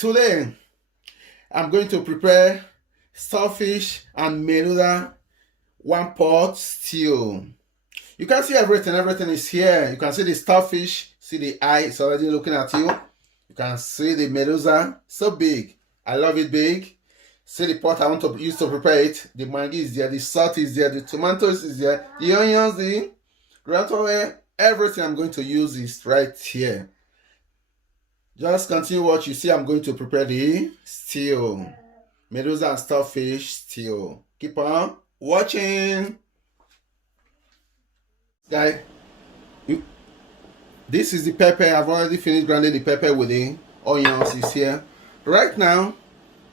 Today, I'm going to prepare starfish and Melluza one pot stew. You can see everything is here. You can see the starfish, see the eye, it's already looking at you. You can see the Melluza, so big. I love it big. See the pot I want to use to prepare it. The maggi is there, the salt is there, the tomatoes is there, the onions, the ground oil, everything I'm going to use is right here. Just continue what you see. I'm going to prepare the stew. Melluza and starfish stew. Keep on watching. Guys, this is the pepper. I've already finished grinding the pepper with the onions is here. Right now,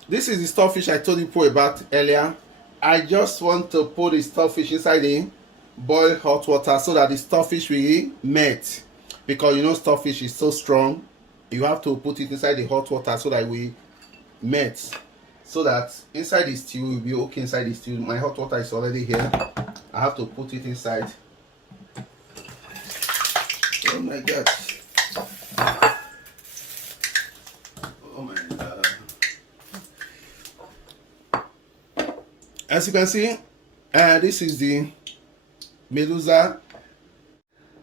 this is the starfish I told you about earlier. I just want to put the starfish inside the boiled hot water so that the starfish will melt. Because you know starfish is so strong. You have to put it inside the hot water so that it will melt. So that inside the stew will be okay inside the stew. My hot water is already here. I have to put it inside. Oh my god. Oh my god. As you can see, this is the Melluza.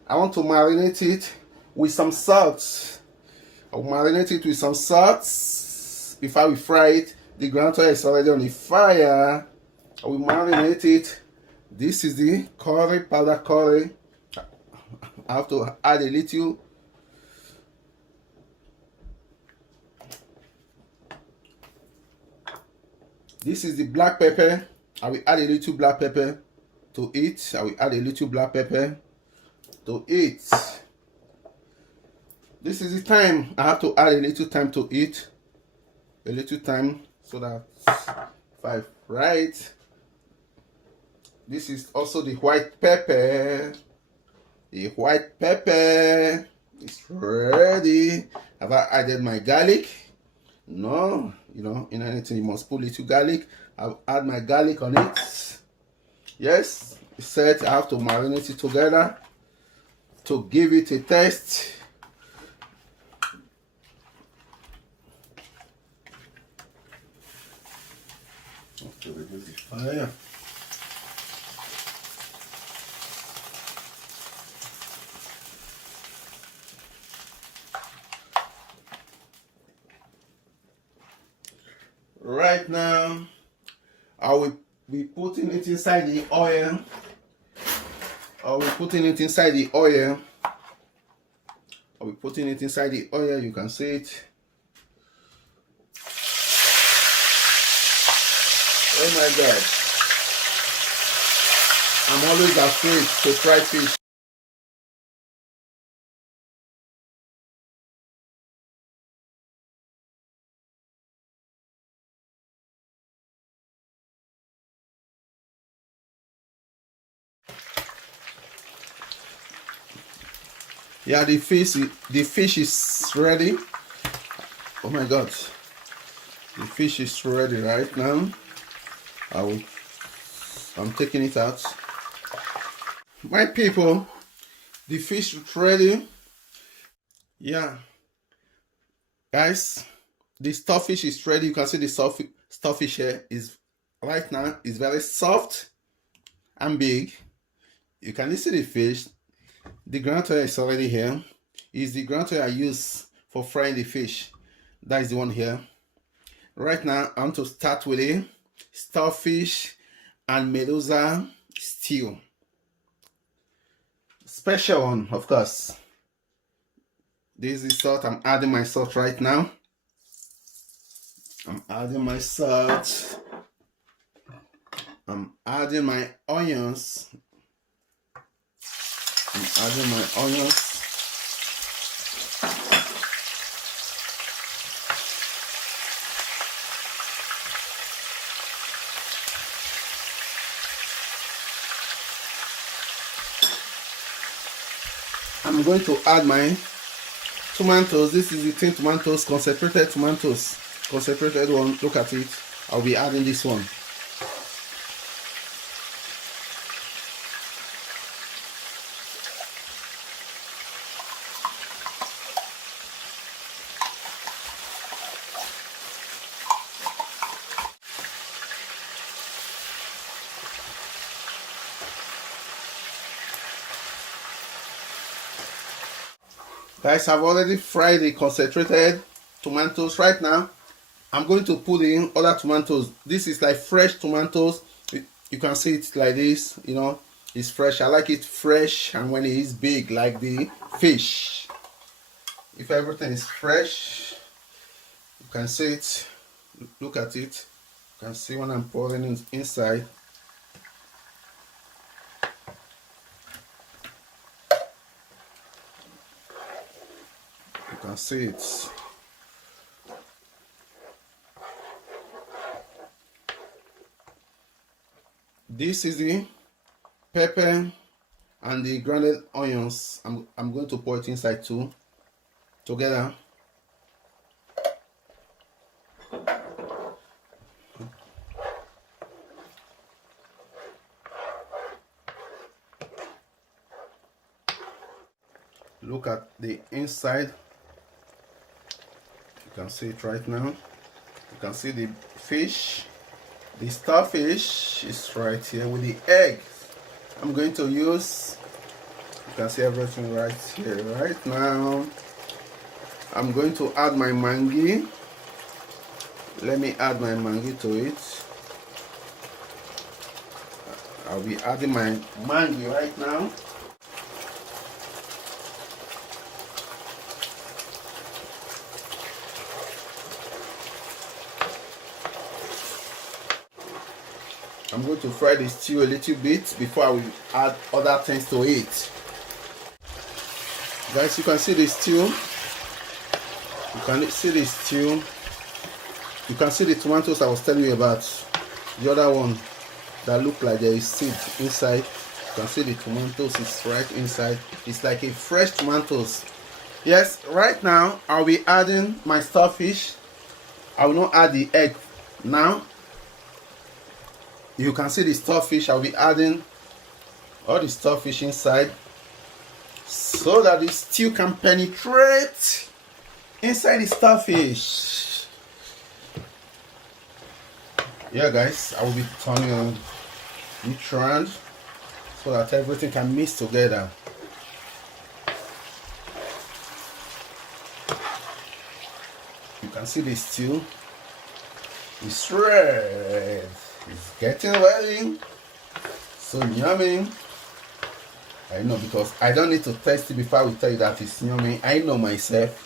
I want to marinate it with some salt. I'll marinate it with some salt before we fry it. The ground oil is already on the fire. I will marinate it. This is the curry, powder curry. I have to add a little. This is the black pepper. I will add a little black pepper to it. I will add a little black pepper to it. This is the thyme. I have to add a little thyme to it. A little thyme so that if I fry it. This is also the white pepper. The white pepper is ready. Have I added my garlic? No, in anything you must put little garlic. I'll add my garlic on it. Yes, it's set. I have to marinate it together to give it a taste. To reduce the fire. Right now, I will be putting it inside the oil. I'll be putting it inside the oil. I'll be putting it inside the oil. You can see it. Oh my god. I'm always afraid to fry fish. Yeah, the fish is ready. Oh my god. The fish is ready right now. I'm taking it out. My people, the fish is ready. Yeah. Guys, the starfish is ready. You can see the starfish here is right now is very soft and big. You can see the fish. The ground oil is already here. Is the ground oil I use for frying the fish. That is the one here. Right now, I want to start with a starfish and Melluza stew. Special one, of course. This is salt. I'm adding my salt right now. I'm adding my salt. I'm adding my onions. I'm adding my onions. I'm going to add my tomatoes. This is the tin tomatoes, concentrated tomatoes. Concentrated one, look at it. I'll be adding this one. Guys, I've already fried the concentrated tomatoes. Right now I'm going to put in other tomatoes. This is like fresh tomatoes. You can see it like this, you know, it's fresh. I like it fresh, and when it is big like the fish. If everything is fresh, you can see it. Look at it. You can see when I'm pouring it inside. You can see it. This is the pepper and the grounded onions. I'm going to pour it inside too, together. Look at the inside. You can see it right now. You can see the fish. The starfish is right here with the egg. I'm going to use, you can see everything right here. Right now I'm going to add my mangi. Let me add my mangi to it. I'll be adding my mangi right now. I'm going to fry the stew a little bit before I will add other things to it. Guys, you can see the stew. You can see the stew. You can see the tomatoes I was telling you about. The other one that look like there is seed inside. You can see the tomatoes is right inside. It's like a fresh tomatoes. Yes, right now I'll be adding my starfish. I will not add the egg now. You can see the starfish. I'll be adding all the starfish inside so that the stew can penetrate inside the starfish. Yeah guys, I will be turning on each round so that everything can mix together. You can see the stew is red. It's getting ready. So yummy. I know, because I don't need to taste it before I will tell you that it's yummy. I know myself.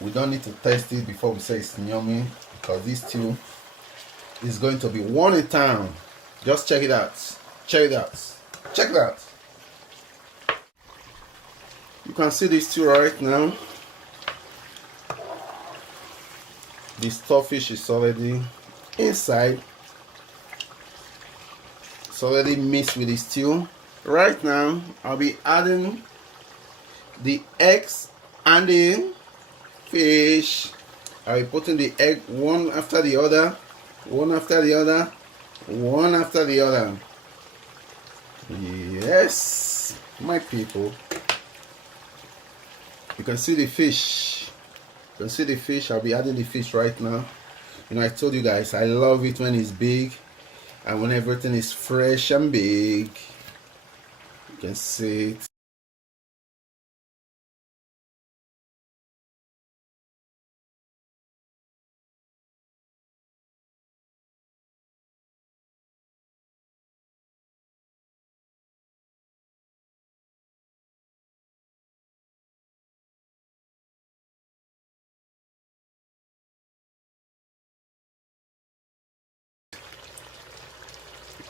We don't need to taste it before we say it's yummy, because this stew is going to be one in town. Just check it out. Check it out. Check that. You can see this stew right now. The starfish is already inside. It's already mixed with the stew. Right now, I'll be adding the eggs and the fish. I'll be putting the egg one after the other, one after the other, one after the other. Yes, my people. You can see the fish. You can see the fish. I'll be adding the fish right now. You know, I told you guys, I love it when it's big and when everything is fresh and big. You can see it.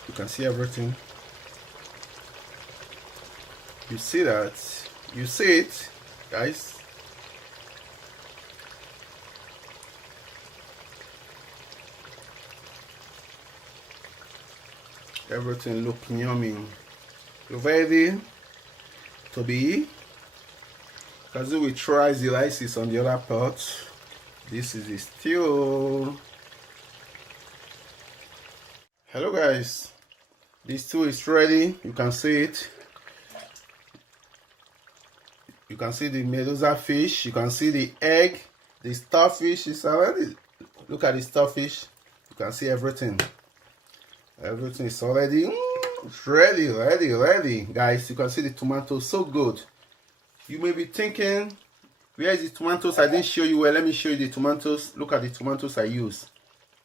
You can see everything. You see that? You see it, guys? Everything look yummy. You ready to be? Because we try the rice on the other pot. This is the stew. Hello guys, this stew is ready. You can see it. You can see the Melluza fish. You can see the egg. The starfish is already. Look at the starfish. You can see everything. Everything is already ready, ready, ready. Guys, you can see the tomato so good. You may be thinking, where is the tomatoes? I didn't show you well. Let me show you the tomatoes. Look at the tomatoes I use.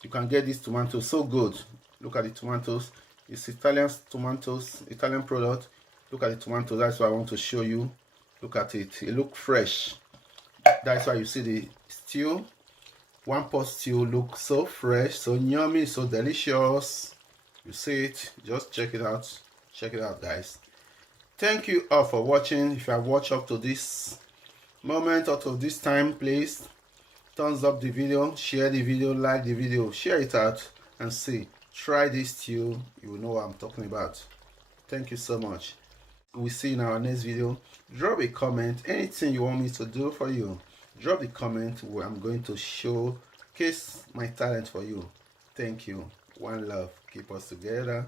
You can get these tomatoes so good. Look at the tomatoes. It's Italian tomatoes, Italian product. Look at the tomatoes. That's what I want to show you. Look at it. It looks fresh. That's why you see the stew. One pot stew looks so fresh, so yummy, so delicious. You see it. Just check it out. Check it out, guys. Thank you all for watching. If you have watched up to this moment, out of this time, please thumbs up the video, share the video, like the video, share it out, and see. Try this stew. You will know what I'm talking about. Thank you so much. We'll see you in our next video. Drop a comment. Anything you want me to do for you, drop the comment where I'm going to showcase my talent for you. Thank you. One love. Keep us together.